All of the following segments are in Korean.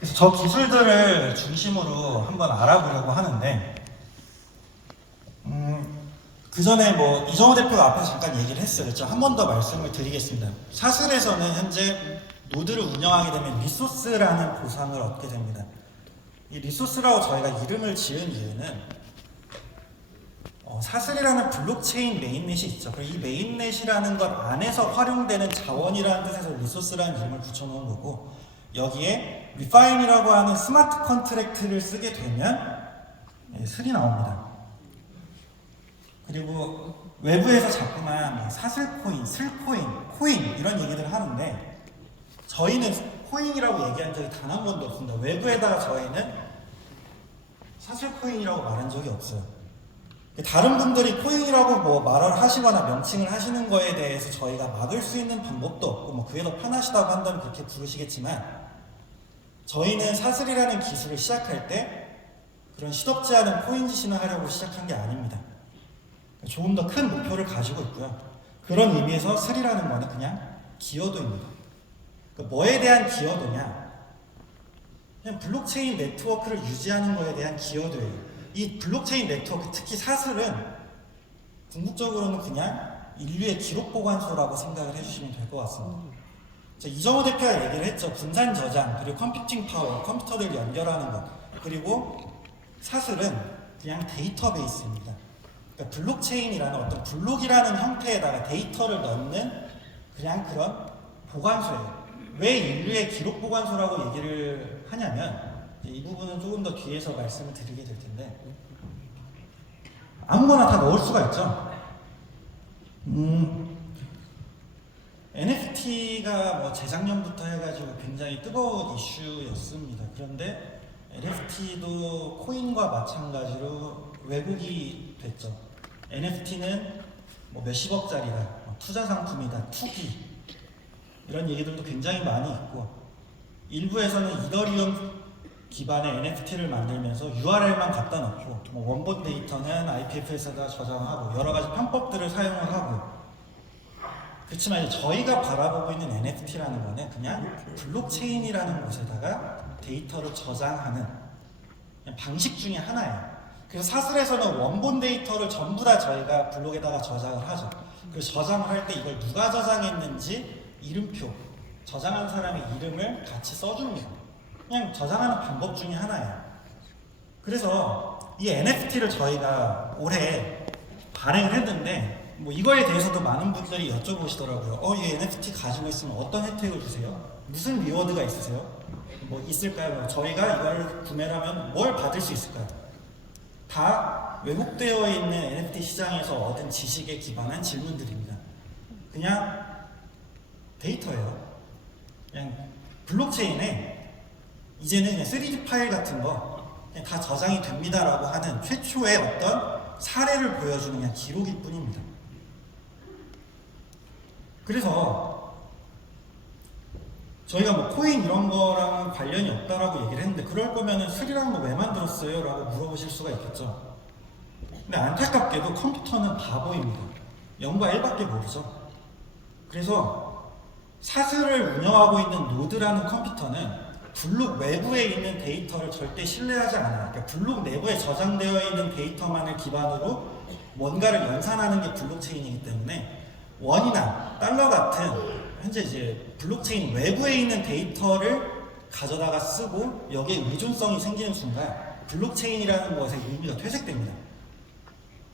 그래서 저 기술들을 중심으로 한번 알아보려고 하는데, 그 전에 뭐 이정호 대표가 앞에서 잠깐 얘기를 했어요. 한 번 더 말씀을 드리겠습니다. 사슬에서는 현재 노드를 운영하게 되면 리소스라는 보상을 얻게 됩니다. 이 리소스라고 저희가 이름을 지은 이유는 사슬이라는 블록체인 메인넷이 있죠. 그리고 이 메인넷이라는 것 안에서 활용되는 자원이라는 뜻에서 리소스라는 이름을 붙여놓은 거고, 여기에 리파인이라고 하는 스마트 컨트랙트를 쓰게 되면 슬이 나옵니다. 그리고 외부에서 자꾸만 사슬코인, 슬코인, 코인 이런 얘기들을 하는데, 저희는 코인이라고 얘기한 적이 단 한 번도 없습니다. 외부에다가 저희는 사슬코인이라고 말한 적이 없어요. 다른 분들이 코인이라고 뭐 말을 하시거나 명칭을 하시는 거에 대해서 저희가 막을 수 있는 방법도 없고, 뭐 그게 더 편하시다고 한다면 그렇게 부르시겠지만, 저희는 사슬이라는 기술을 시작할 때 그런 시덥지 않은 코인 지신을 하려고 시작한 게 아닙니다. 조금 더 큰 목표를 가지고 있고요. 그런 의미에서 슬이라는 거는 그냥 기여도입니다. 뭐에 대한 기여도냐? 그냥 블록체인 네트워크를 유지하는 거에 대한 기여도예요. 이 블록체인 네트워크, 특히 사슬은 궁극적으로는 그냥 인류의 기록 보관소라고 생각을 해주시면 될 것 같습니다. 이정호 대표가 얘기를 했죠. 분산 저장, 그리고 컴퓨팅 파워, 컴퓨터들 연결하는 것, 그리고 사슬은 그냥 데이터베이스입니다. 그러니까 블록체인이라는 어떤 블록이라는 형태에다가 데이터를 넣는 그냥 그런 보관소예요. 왜 인류의 기록 보관소라고 얘기를 하냐면, 이 부분은 조금 더 뒤에서 말씀을 드리게 될 텐데, 아무거나 다 넣을 수가 있죠. NFT가 뭐 재작년부터 해가지고 굉장히 뜨거운 이슈였습니다. 그런데 NFT도 코인과 마찬가지로 왜곡이 됐죠. NFT는 뭐 몇십억짜리다, 투자 상품이다, 투기, 이런 얘기들도 굉장히 많이 있고, 일부에서는 이더리움 기반의 NFT를 만들면서 URL만 갖다 놓고, 뭐 원본 데이터는 IPFS에다 저장하고 여러 가지 편법들을 사용을 하고. 그렇지만 이제 저희가 바라보고 있는 NFT라는 거는 그냥 블록체인이라는 곳에다가 데이터를 저장하는 그냥 방식 중에 하나예요. 그래서 사슬에서는 원본 데이터를 전부 다 저희가 블록에다가 저장을 하죠. 그래서 저장을 할 때 이걸 누가 저장했는지 이름표, 저장한 사람의 이름을 같이 써줍니다. 그냥 저장하는 방법 중에 하나예요. 그래서 이 NFT를 저희가 올해 발행을 했는데, 뭐 이거에 대해서도 많은 분들이 여쭤보시더라고요. 이 NFT 가지고 있으면 어떤 혜택을 주세요? 무슨 리워드가 있으세요? 뭐 있을까요? 저희가 이걸 구매를 하면 뭘 받을 수 있을까요? 다 왜곡되어 있는 NFT 시장에서 얻은 지식에 기반한 질문들입니다. 그냥 데이터예요. 그냥 블록체인에 이제는 그냥 3D 파일 같은 거 그냥 다 저장이 됩니다라고 하는 최초의 어떤 사례를 보여주는 그냥 기록일 뿐입니다. 그래서 저희가 뭐 코인 이런 거랑 관련이 없다라고 얘기를 했는데, 그럴 거면은 슬이라는 거 왜 만들었어요? 라고 물어보실 수가 있겠죠. 근데 안타깝게도 컴퓨터는 바보입니다. 0과 1밖에 모르죠. 그래서 사슬을 운영하고 있는 노드라는 컴퓨터는 블록 외부에 있는 데이터를 절대 신뢰하지 않아요. 그러니까 블록 내부에 저장되어 있는 데이터만을 기반으로 뭔가를 연산하는 게 블록체인이기 때문에, 원이나 달러 같은 현재 이제 블록체인 외부에 있는 데이터를 가져다가 쓰고 여기에 의존성이 생기는 순간 블록체인이라는 것의 의미가 퇴색됩니다.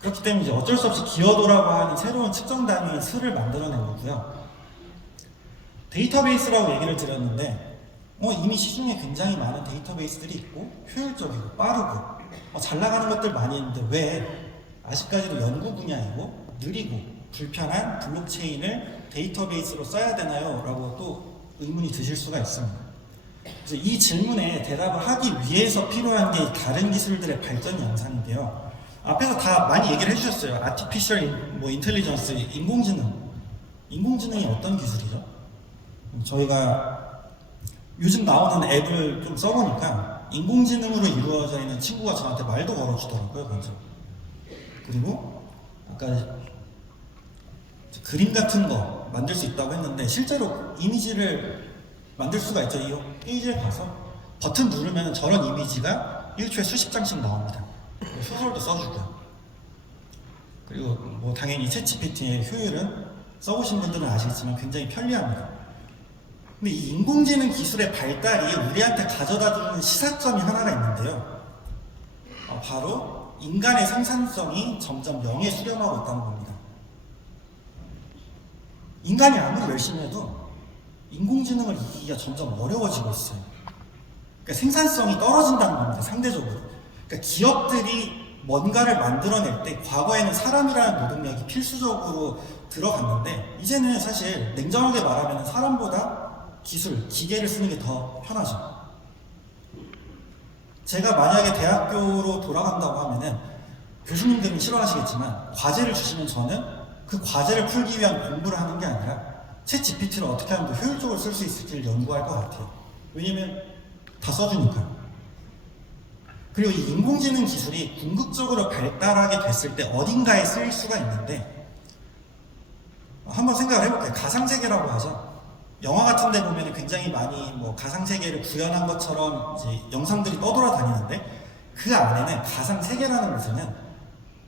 그렇기 때문에 이제 어쩔 수 없이 기여도라고 하는 새로운 측정 단위인 슬을 만들어낸 거고요. 데이터베이스라고 얘기를 드렸는데, 이미 시중에 굉장히 많은 데이터베이스들이 있고 효율적이고 빠르고 잘 나가는 것들 많이 있는데, 왜 아직까지도 연구 분야이고 느리고 불편한 블록체인을 데이터베이스로 써야 되나요? 라고 또 의문이 드실 수가 있습니다. 그래서 이 질문에 대답을 하기 위해서 필요한 게 다른 기술들의 발전 양상인데요. 앞에서 다 많이 얘기를 해주셨어요. 아티피셜 인텔리전스, 인공지능이 어떤 기술이죠? 저희가 요즘 나오는 앱을 좀 써보니까 인공지능으로 이루어져 있는 친구가 저한테 말도 걸어주더라고요, 먼저. 그리고 아까 그림 같은 거 만들 수 있다고 했는데, 실제로 이미지를 만들 수가 있죠. 이 페이지에 가서 버튼 누르면 저런 이미지가 1초에 수십 장씩 나옵니다. 소설도 써주고요. 그리고 뭐 당연히 챗GPT의 효율은 써보신 분들은 아시겠지만 굉장히 편리합니다. 근데 이 인공지능 기술의 발달이 우리한테 가져다주는 시사점이 하나가 있는데요. 바로 인간의 생산성이 점점 0에 수렴하고 있다는 겁니다. 인간이 아무리 열심히 해도 인공지능을 이기기가 점점 어려워지고 있어요. 그러니까 생산성이 떨어진다는 겁니다. 상대적으로. 그러니까 기업들이 뭔가를 만들어낼 때 과거에는 사람이라는 노동력이 필수적으로 들어갔는데 이제는 사실 냉정하게 말하면 사람보다 기술, 기계를 쓰는 게 더 편하죠. 제가 만약에 대학교로 돌아간다고 하면은 교수님들은 싫어하시겠지만 과제를 주시면 저는 그 과제를 풀기 위한 공부를 하는 게 아니라 챗 GPT를 어떻게 하면 더 효율적으로 쓸 수 있을지를 연구할 것 같아요. 왜냐면 다 써주니까요. 그리고 이 인공지능 기술이 궁극적으로 발달하게 됐을 때 어딘가에 쓰일 수가 있는데 한번 생각을 해볼게요. 가상세계라고 하죠. 영화 같은 데 보면 굉장히 많이 뭐 가상세계를 구현한 것처럼 이제 영상들이 떠돌아다니는데 그 안에는 가상세계라는 곳에는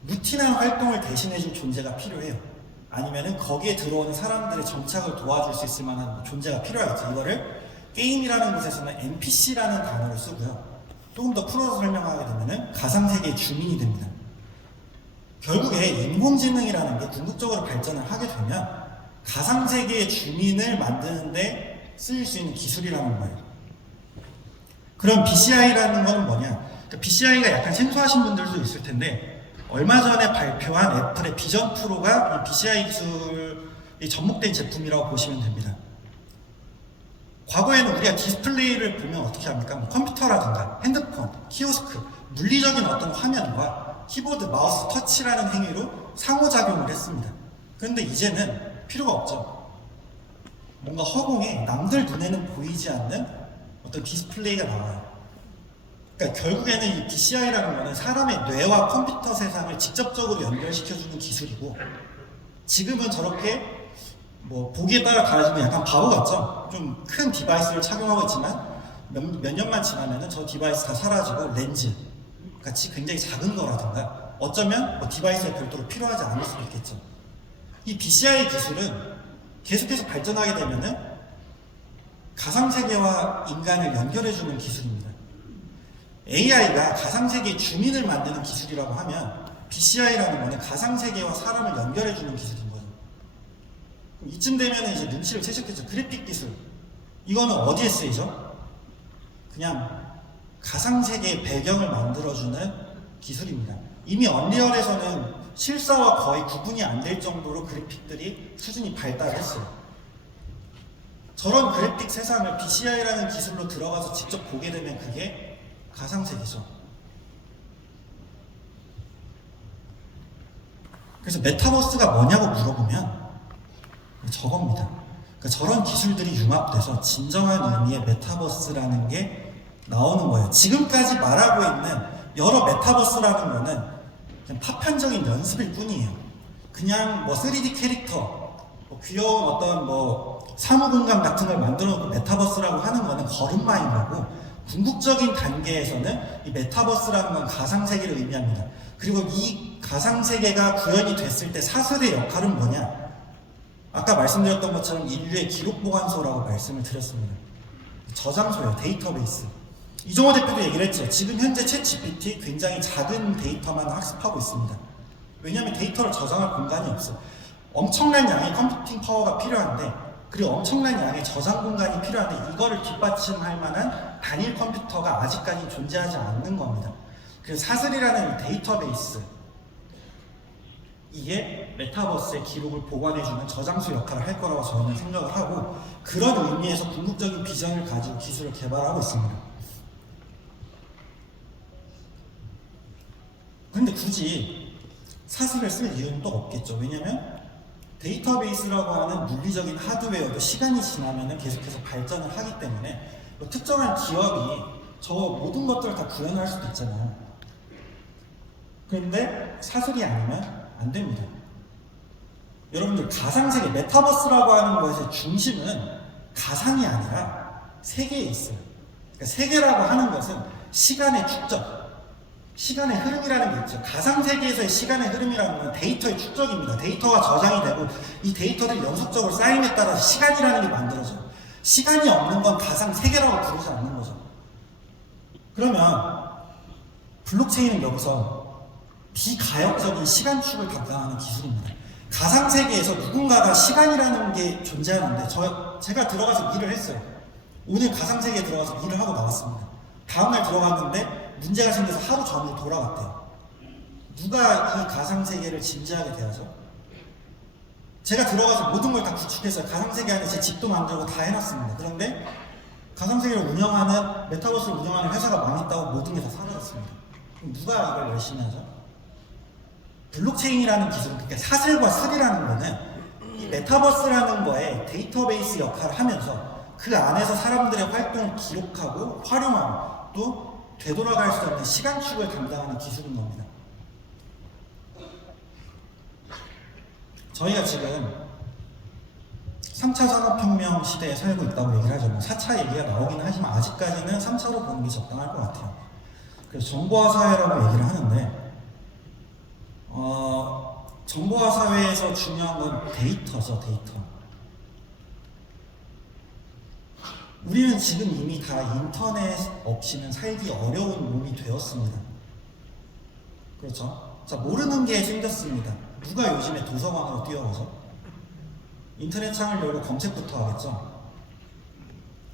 루틴한 활동을 대신해줄 존재가 필요해요. 아니면은 거기에 들어오는 사람들의 정착을 도와줄 수 있을 만한 존재가 필요하겠죠. 이거를 게임이라는 곳에서는 NPC라는 단어를 쓰고요. 조금 더 풀어서 설명하게 되면은 가상세계의 주민이 됩니다. 결국에 인공지능이라는 게 궁극적으로 발전을 하게 되면 가상세계의 주민을 만드는데 쓰일 수 있는 기술이라는 거예요. 그럼 BCI라는 건 뭐냐? 그러니까 BCI가 약간 생소하신 분들도 있을 텐데 얼마 전에 발표한 애플의 비전 프로가 이 BCI 기술이 접목된 제품이라고 보시면 됩니다. 과거에는 우리가 디스플레이를 보면 어떻게 합니까? 뭐 컴퓨터라든가 핸드폰, 키오스크, 물리적인 어떤 화면과 키보드, 마우스, 터치라는 행위로 상호작용을 했습니다. 그런데 이제는 필요가 없죠. 뭔가 허공에 남들 눈에는 보이지 않는 어떤 디스플레이가 나와요. 그러니까 결국에는 이 BCI라는 거는 사람의 뇌와 컴퓨터 세상을 직접적으로 연결시켜주는 기술이고 지금은 저렇게 뭐 보기에 따라 달라지면 약간 바보 같죠? 좀 큰 디바이스를 착용하고 있지만 몇 년만 지나면은 저 디바이스 다 사라지고 렌즈 같이 굉장히 작은 거라든가 어쩌면 뭐 디바이스에 별도로 필요하지 않을 수도 있겠죠. 이 BCI 기술은 계속해서 발전하게 되면은 가상세계와 인간을 연결해주는 기술입니다. AI가 가상세계의 주민을 만드는 기술이라고 하면 BCI라는 거는 가상세계와 사람을 연결해주는 기술인 거죠. 그럼 이쯤 되면 이제 눈치를 채셨겠죠. 그래픽 기술. 이거는 어디에 쓰이죠? 그냥 가상세계의 배경을 만들어주는 기술입니다. 이미 언리얼에서는 실사와 거의 구분이 안 될 정도로 그래픽들이 수준이 발달했어요. 저런 그래픽 세상을 BCI라는 기술로 들어가서 직접 보게 되면 그게 가상세계죠. 그래서 메타버스가 뭐냐고 물어보면 저겁니다. 그러니까 저런 기술들이 융합돼서 진정한 의미의 메타버스라는 게 나오는 거예요. 지금까지 말하고 있는 여러 메타버스라는 거는 그냥 파편적인 연습일 뿐이에요. 그냥 뭐 3D 캐릭터, 뭐 귀여운 어떤 뭐 사무공간 같은 걸 만들어 놓고 메타버스라고 하는 거는 걸음마인 거고 궁극적인 단계에서는 이 메타버스라는 건 가상세계를 의미합니다. 그리고 이 가상세계가 구현이 됐을 때 사슬의 역할은 뭐냐? 아까 말씀드렸던 것처럼 인류의 기록 보관소라고 말씀을 드렸습니다. 저장소예요. 데이터베이스. 이종호 대표도 얘기를 했죠. 지금 현재 챗 GPT 굉장히 작은 데이터만 학습하고 있습니다. 왜냐하면 데이터를 저장할 공간이 없어. 엄청난 양의 컴퓨팅 파워가 필요한데 그리고 엄청난 양의 저장 공간이 필요한데 이거를 뒷받침할 만한 단일 컴퓨터가 아직까지 존재하지 않는 겁니다. 그래서 사슬이라는 데이터베이스 이게 메타버스의 기록을 보관해주는 저장소 역할을 할 거라고 저는 생각을 하고 그런 의미에서 궁극적인 비전을 가지고 기술을 개발하고 있습니다. 근데 굳이 사슬을 쓸 이유는 또 없겠죠. 왜냐면 데이터베이스라고 하는 물리적인 하드웨어도 시간이 지나면 계속해서 발전을 하기 때문에 뭐 특정한 기업이 저 모든 것들을 다 구현할 수도 있잖아요. 그런데 사슬이 아니면 안 됩니다. 여러분들 가상세계, 메타버스라고 하는 것의 중심은 가상이 아니라 세계에 있어요. 그러니까 세계라고 하는 것은 시간의 축적, 시간의 흐름이라는 게 있죠. 가상세계에서의 시간의 흐름이라는 건 데이터의 축적입니다. 데이터가 저장이 되고 이 데이터들이 연속적으로 쌓임에 따라서 시간이라는 게 만들어져요. 시간이 없는 건 가상세계라고 부르지 않는 거죠. 그러면 블록체인은 여기서 비가역적인 시간축을 담당하는 기술입니다. 가상세계에서 누군가가 시간이라는 게 존재하는데 제가 들어가서 일을 했어요. 오늘 가상세계에 들어가서 일을 하고 나왔습니다. 다음날 들어갔는데 문제가 생겨서 하루 전에 돌아갔대요. 누가 이 가상세계를 진지하게 대하죠? 제가 들어가서 모든 걸 다 구축했어요. 가상세계 안에 제 집도 만들고 다 해놨습니다. 그런데 가상세계를 운영하는, 메타버스를 운영하는 회사가 망했다고 모든 게 다 사라졌습니다. 그럼 누가 이걸 열심히 하죠? 블록체인이라는 기술, 그러니까 사슬과 슬이라는 거는 이 메타버스라는 거에 데이터베이스 역할을 하면서 그 안에서 사람들의 활동을 기록하고 활용하고 또 되돌아갈 수 없는 시간축을 담당하는 기술인 겁니다. 저희가 지금 3차 산업혁명 시대에 살고 있다고 얘기를 하죠. 4차 얘기가 나오긴 하지만 아직까지는 3차로 보는 게 적당할 것 같아요. 그래서 정보화 사회라고 얘기를 하는데 정보화 사회에서 중요한 건 데이터죠. 데이터. 우리는 지금 이미 다 인터넷 없이는 살기 어려운 몸이 되었습니다. 그렇죠? 자, 모르는 게 생겼습니다. 누가 요즘에 도서관으로 뛰어가죠? 인터넷 창을 열고 검색부터 하겠죠?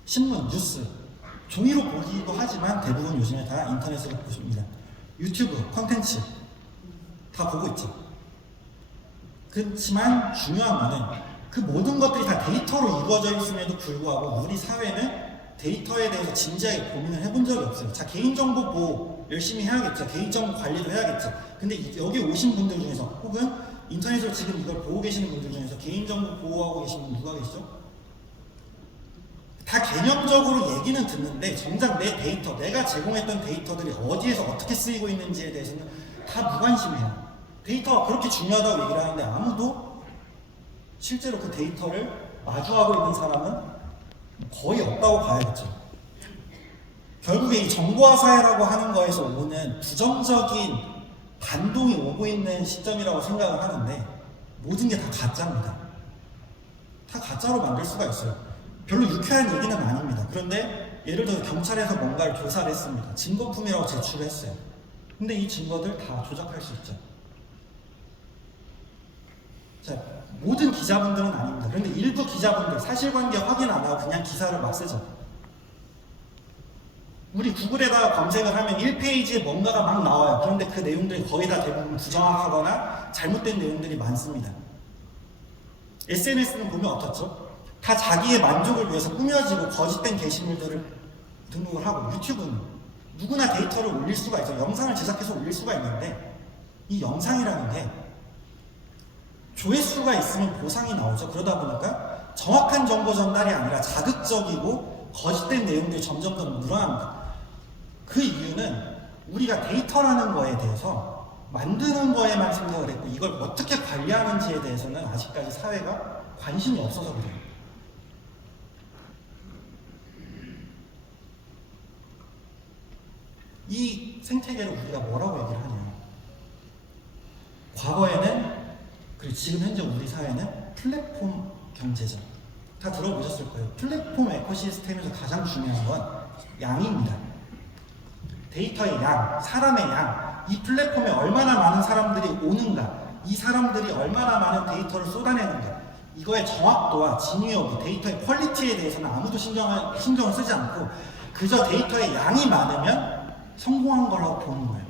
신문, 뉴스, 종이로 보기도 하지만 대부분 요즘에 다 인터넷으로 보십니다. 유튜브, 콘텐츠 다 보고 있죠. 그렇지만 중요한 거는 그 모든 것들이 다 데이터로 이루어져 있음에도 불구하고 우리 사회는 데이터에 대해서 진지하게 고민을 해본 적이 없어요. 자, 개인정보 보호 열심히 해야겠죠. 개인정보 관리도 해야겠죠. 근데 여기 오신 분들 중에서 혹은 인터넷으로 지금 이걸 보고 계시는 분들 중에서 개인정보 보호하고 계신 분 누가 계시죠? 다 개념적으로 얘기는 듣는데 정작 내 데이터, 내가 제공했던 데이터들이 어디에서 어떻게 쓰이고 있는지에 대해서는 다 무관심해요. 데이터가 그렇게 중요하다고 얘기를 하는데 아무도 실제로 그 데이터를 마주하고 있는 사람은 거의 없다고 봐야겠죠. 결국에 이 정보화 사회라고 하는 거에서 오는 부정적인 반동이 오고 있는 시점이라고 생각을 하는데 모든 게 다 가짜입니다. 다 가짜로 만들 수가 있어요. 별로 유쾌한 얘기는 아닙니다. 그런데 예를 들어 경찰에서 뭔가를 조사를 했습니다. 증거품이라고 제출을 했어요. 근데 이 증거들 다 조작할 수 있죠. 자, 모든 기자분들은 아닙니다. 그런데 일부 기자분들 사실관계 확인 안 하고 그냥 기사를 막 쓰죠. 우리 구글에다가 검색을 하면 1페이지에 뭔가가 막 나와요. 그런데 그 내용들이 거의 다 대부분 부정확하거나 잘못된 내용들이 많습니다. SNS는 보면 어떻죠? 다 자기의 만족을 위해서 꾸며지고 거짓된 게시물들을 등록을 하고, 유튜브는 누구나 데이터를 올릴 수가 있죠. 영상을 제작해서 올릴 수가 있는데 이 영상이라는 게 조회수가 있으면 보상이 나오죠. 그러다 보니까 정확한 정보 전달이 아니라 자극적이고 거짓된 내용들이 점점 더 늘어납니다. 그 이유는 우리가 데이터라는 거에 대해서 만드는 거에만 생각을 했고 이걸 어떻게 관리하는지에 대해서는 아직까지 사회가 관심이 없어서 그래요. 이 생태계를 우리가 뭐라고 얘기를 하냐. 과거에는, 그리고 지금 현재 우리 사회는 플랫폼 경제죠. 다 들어보셨을 거예요. 플랫폼 에코시스템에서 가장 중요한 건 양입니다. 데이터의 양, 사람의 양, 이 플랫폼에 얼마나 많은 사람들이 오는가, 이 사람들이 얼마나 많은 데이터를 쏟아내는가, 이거의 정확도와 진위 여부, 데이터의 퀄리티에 대해서는 아무도 신경을 쓰지 않고 그저 데이터의 양이 많으면 성공한 거라고 보는 거예요.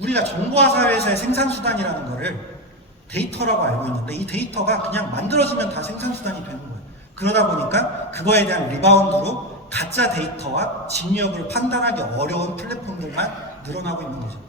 우리가 정보화 사회에서의 생산수단이라는 거를 데이터라고 알고 있는데 이 데이터가 그냥 만들어지면 다 생산수단이 되는 거예요. 그러다 보니까 그거에 대한 리바운드로 가짜 데이터와 진위 여부를 판단하기 어려운 플랫폼들만 늘어나고 있는 거죠.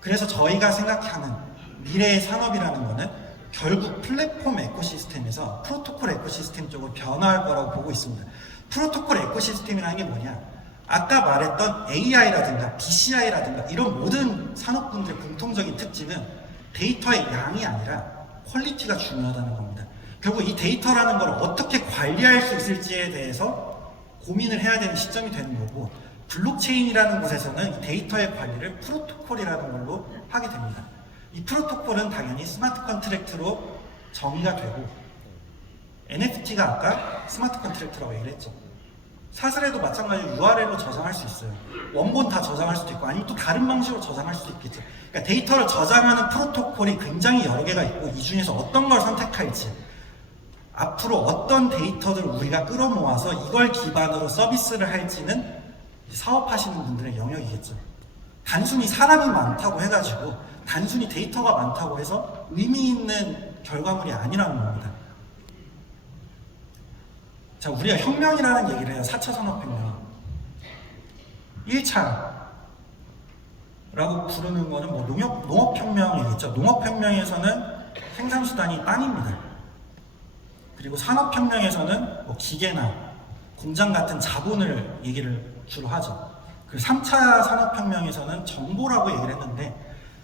그래서 저희가 생각하는 미래의 산업이라는 거는 결국 플랫폼 에코시스템에서 프로토콜 에코시스템 쪽으로 변화할 거라고 보고 있습니다. 프로토콜 에코시스템이라는 게 뭐냐? 아까 말했던 AI라든가 BCI라든가 이런 모든 산업군들의 공통적인 특징은 데이터의 양이 아니라 퀄리티가 중요하다는 겁니다. 결국 이 데이터라는 걸 어떻게 관리할 수 있을지에 대해서 고민을 해야 되는 시점이 되는 거고, 블록체인이라는 곳에서는 이 데이터의 관리를 프로토콜이라는 걸로 하게 됩니다. 이 프로토콜은 당연히 스마트 컨트랙트로 정의가 되고, NFT가 아까 스마트 컨트랙트라고 얘기를 했죠. 사슬에도 마찬가지로 URL로 저장할 수 있어요. 원본 다 저장할 수도 있고, 아니면 또 다른 방식으로 저장할 수도 있겠죠. 그러니까 데이터를 저장하는 프로토콜이 굉장히 여러 개가 있고, 이 중에서 어떤 걸 선택할지, 앞으로 어떤 데이터들을 우리가 끌어모아서 이걸 기반으로 서비스를 할지는 사업하시는 분들의 영역이겠죠. 단순히 사람이 많다고 해가지고, 단순히 데이터가 많다고 해서 의미 있는 결과물이 아니라는 겁니다. 자, 우리가 혁명이라는 얘기를 해요. 4차 산업혁명. 1차라고 부르는 거는 뭐 농업혁명이겠죠. 농업혁명에서는 생산수단이 땅입니다. 그리고 산업혁명에서는 뭐 기계나 공장 같은 자본을 얘기를 주로 하죠. 그리고 3차 산업혁명에서는 정보라고 얘기를 했는데,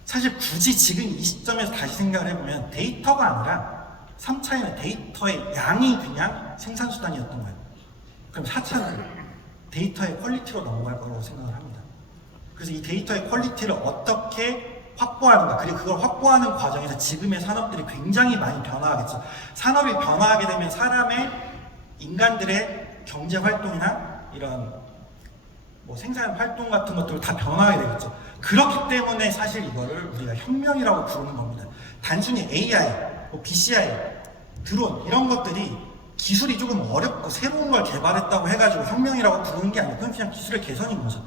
사실 굳이 지금 이 시점에서 다시 생각을 해보면 데이터가 아니라 3차에는 데이터의 양이 그냥 생산수단이었던 거예요. 그럼 4차는 데이터의 퀄리티로 넘어갈 거라고 생각을 합니다. 그래서 이 데이터의 퀄리티를 어떻게 확보하는가, 그리고 그걸 확보하는 과정에서 지금의 산업들이 굉장히 많이 변화하겠죠. 산업이 변화하게 되면 사람의, 인간들의 경제 활동이나 이런 뭐 생산 활동 같은 것들 다 변화하게 되겠죠. 그렇기 때문에 사실 이거를 우리가 혁명이라고 부르는 겁니다. 단순히 AI, 뭐 BCI, 드론 이런 것들이 기술이 조금 어렵고 새로운 걸 개발했다고 해가지고 혁명이라고 부르는 게 아니고, 그건 그냥 기술의 개선인 거죠.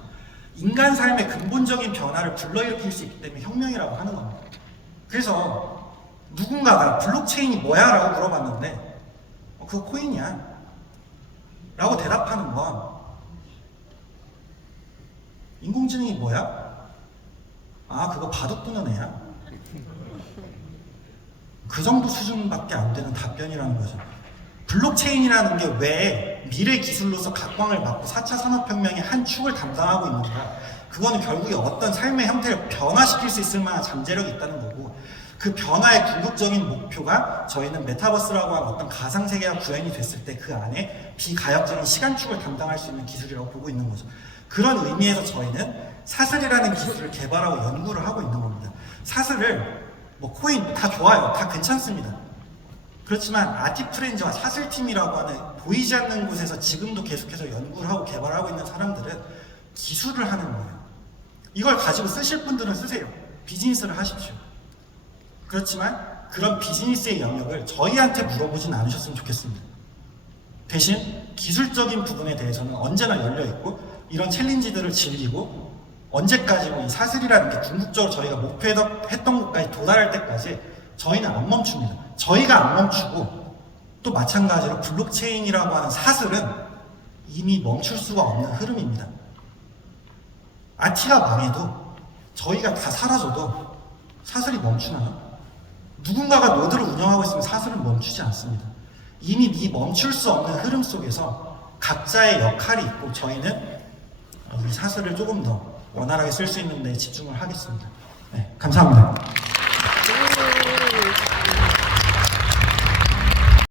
인간 삶의 근본적인 변화를 불러일으킬 수 있기 때문에 혁명이라고 하는 겁니다. 그래서 누군가가 블록체인이 뭐야? 라고 물어봤는데, 그거 코인이야 라고 대답하는 건, 인공지능이 뭐야? 아, 그거 바둑 두는 애야? 그 정도 수준밖에 안 되는 답변이라는 거죠. 블록체인이라는 게 왜 미래 기술로서 각광을 받고 4차 산업혁명의 한 축을 담당하고 있는가? 그거는 결국에 어떤 삶의 형태를 변화시킬 수 있을 만한 잠재력이 있다는 거고, 그 변화의 궁극적인 목표가 저희는 메타버스라고 하는 어떤 가상세계가 구현이 됐을 때 그 안에 비가역적인 시간축을 담당할 수 있는 기술이라고 보고 있는 거죠. 그런 의미에서 저희는 사슬이라는 기술을 개발하고 연구를 하고 있는 겁니다. 사슬을 뭐 코인 다 좋아요. 다 괜찮습니다. 그렇지만 아티프렌즈와 사슬팀이라고 하는 보이지 않는 곳에서 지금도 계속해서 연구를 하고 개발하고 있는 사람들은 기술을 하는 거예요. 이걸 가지고 쓰실 분들은 쓰세요. 비즈니스를 하십시오. 그렇지만 그런 비즈니스의 영역을 저희한테 물어보진 않으셨으면 좋겠습니다. 대신 기술적인 부분에 대해서는 언제나 열려있고, 이런 챌린지들을 즐기고, 언제까지 이 사슬이라는 게 궁극적으로 저희가 목표했던 것까지 도달할 때까지 저희는 안 멈춥니다. 저희가 안 멈추고, 또 마찬가지로 블록체인이라고 하는 사슬은 이미 멈출 수가 없는 흐름입니다. 아티가 망해도, 저희가 다 사라져도 사슬이 멈추나요? 누군가가 노드를 운영하고 있으면 사슬은 멈추지 않습니다. 이미 이 멈출 수 없는 흐름 속에서 각자의 역할이 있고, 저희는 이 사슬을 조금 더 원활하게 쓸 수 있는 데 집중을 하겠습니다. 네, 감사합니다.